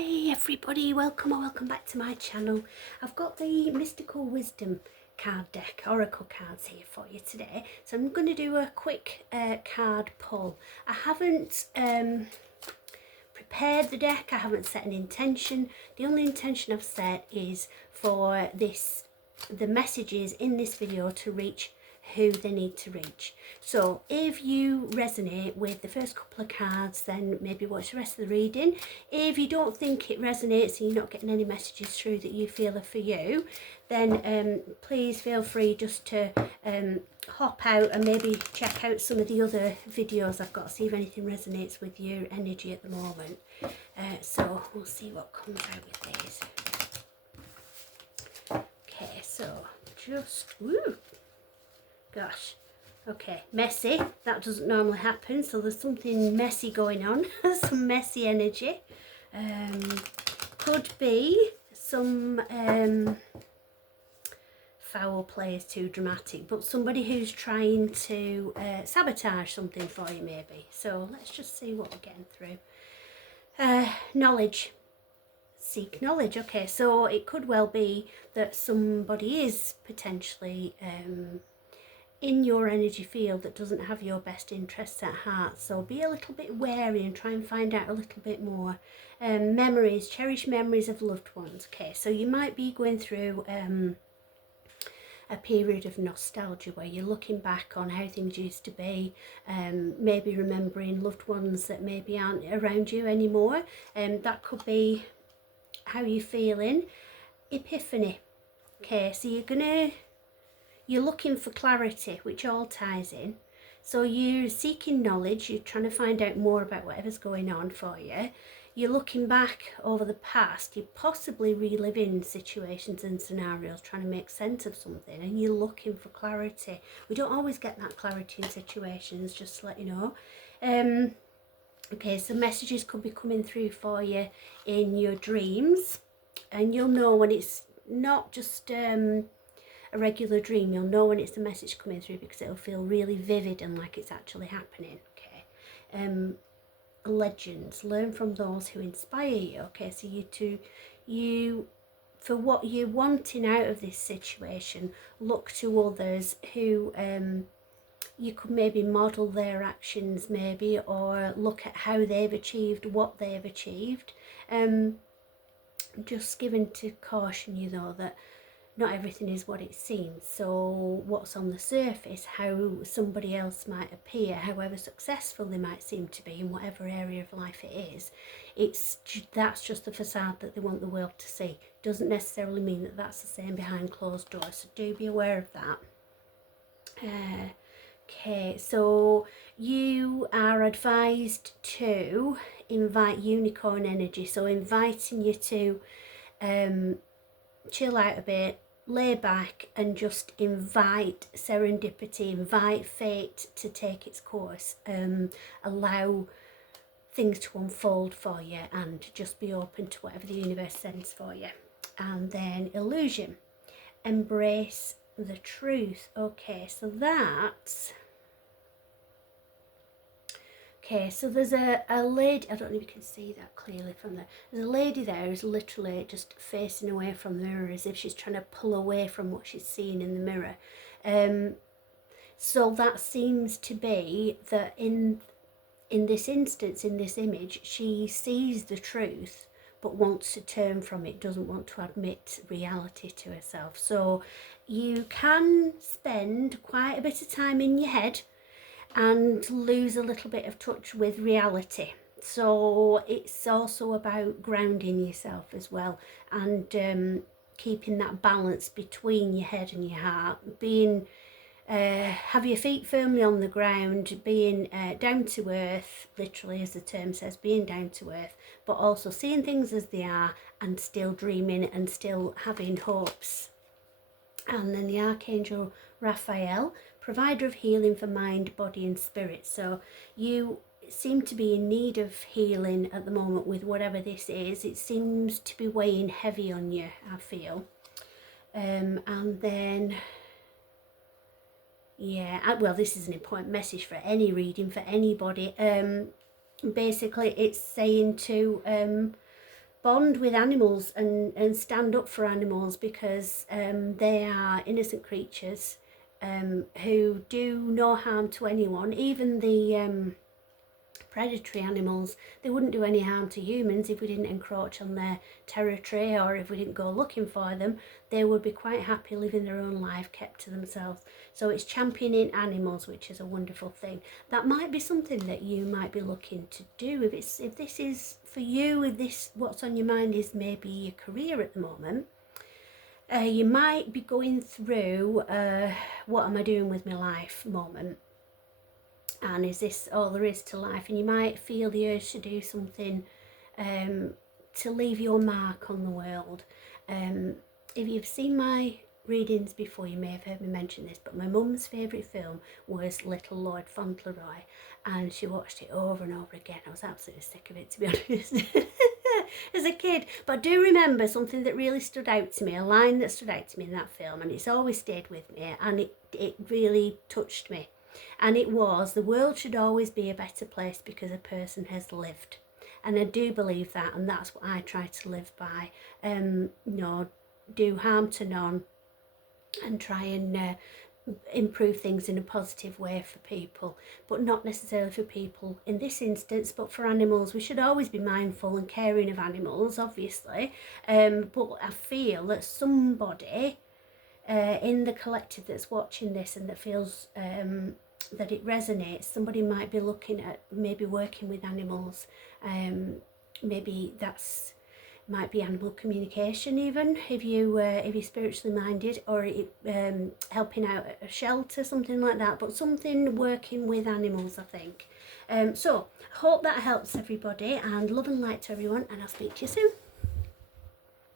Hi everybody, welcome or welcome back to my channel. I've got the Mystical Wisdom card deck, oracle cards here for you today. So I'm going to do a quick card pull. I haven't prepared the deck, I haven't set an intention. The only intention I've set is for the messages in this video to reach who they need to reach. So if you resonate with the first couple of cards, then maybe watch the rest of the reading. If you don't think it resonates and you're not getting any messages through that you feel are for you, then please feel free just to hop out and maybe check out some of the other videos I've got, see if anything resonates with your energy at the moment. So we'll see what comes out with these. Okay, so just gosh, okay, messy. That doesn't normally happen, so there's something messy going on. Some messy energy. Could be some foul play is too dramatic, but somebody who's trying to sabotage something for you maybe. So let's just see what we're getting through. Knowledge. Seek knowledge. Okay, so it could well be that somebody is potentially in your energy field that doesn't have your best interests at heart, so be a little bit wary and try and find out a little bit more. Memories, cherished memories of loved ones. Okay, so you might be going through a period of nostalgia where you're looking back on how things used to be, maybe remembering loved ones that maybe aren't around you anymore. That could be how you're feeling. Epiphany. Okay, so you're looking for clarity, which all ties in. So you're seeking knowledge, you're trying to find out more about whatever's going on for you. You're looking back over the past, you're possibly reliving situations and scenarios, trying to make sense of something, and you're looking for clarity. We don't always get that clarity in situations, just to let you know. Okay, so messages could be coming through for you in your dreams, and you'll know when it's not just a regular dream. You'll know when it's a message coming through because it'll feel really vivid and like it's actually happening. Okay. Legends, learn from those who inspire you. Okay, so you for what you're wanting out of this situation, look to others who you could maybe model their actions maybe, or look at how they've achieved what they've achieved. Just given to caution you though that not everything is what it seems. So what's on the surface, how somebody else might appear, however successful they might seem to be in whatever area of life it is, that's just the facade that they want the world to see. Doesn't necessarily mean that that's the same behind closed doors, so do be aware of that. Okay, so you are advised to invite unicorn energy, so inviting you to chill out a bit, lay back and just invite serendipity, invite fate to take its course. Allow things to unfold for you and just be open to whatever the universe sends for you. And then illusion, embrace the truth. Okay, so that's... Okay, so there's a lady, I don't know if you can see that clearly from there. There's a lady there who's literally just facing away from the mirror as if she's trying to pull away from what she's seeing in the mirror. So that seems to be that in this instance, in this image, she sees the truth but wants to turn from it, doesn't want to admit reality to herself. So you can spend quite a bit of time in your head and lose a little bit of touch with reality. So it's also about grounding yourself as well, and keeping that balance between your head and your heart, being have your feet firmly on the ground, being down to earth, literally as the term says, being down to earth, but also seeing things as they are and still dreaming and still having hopes. And then the Archangel Raphael, provider of healing for mind, body and spirit. So you seem to be in need of healing at the moment with whatever this is. It seems to be weighing heavy on you, I feel. And then, yeah, well, this is an important message for any reading, for anybody. Basically, it's saying to bond with animals and stand up for animals, because they are innocent creatures who do no harm to anyone. Even the predatory animals, they wouldn't do any harm to humans if we didn't encroach on their territory, or if we didn't go looking for them. They would be quite happy living their own life, kept to themselves. So it's championing animals, which is a wonderful thing. That might be something that you might be looking to do. If this is for you, if this, what's on your mind is maybe your career at the moment, you might be going through what am I doing with my life moment, and is this all there is to life? And you might feel the urge to do something to leave your mark on the world. If you've seen my readings before, you may have heard me mention this, but my mum's favourite film was Little Lord Fauntleroy, and she watched it over and over again. I was absolutely sick of it, to be honest, as a kid. But I do remember something that really stood out to me, a line that stood out to me in that film, and it's always stayed with me, and it really touched me. And it was, the world should always be a better place because a person has lived. And I do believe that, and that's what I try to live by. Do harm to none, and try and improve things in a positive way for people, but not necessarily for people in this instance, but for animals. We should always be mindful and caring of animals, obviously, but I feel that somebody in the collective that's watching this and that feels that it resonates, somebody might be looking at maybe working with animals. Maybe that's might be animal communication, even if you're spiritually minded, or helping out at a shelter, something like that, but something working with animals, I think. So I hope that helps everybody, and love and light to everyone, and I'll speak to you soon.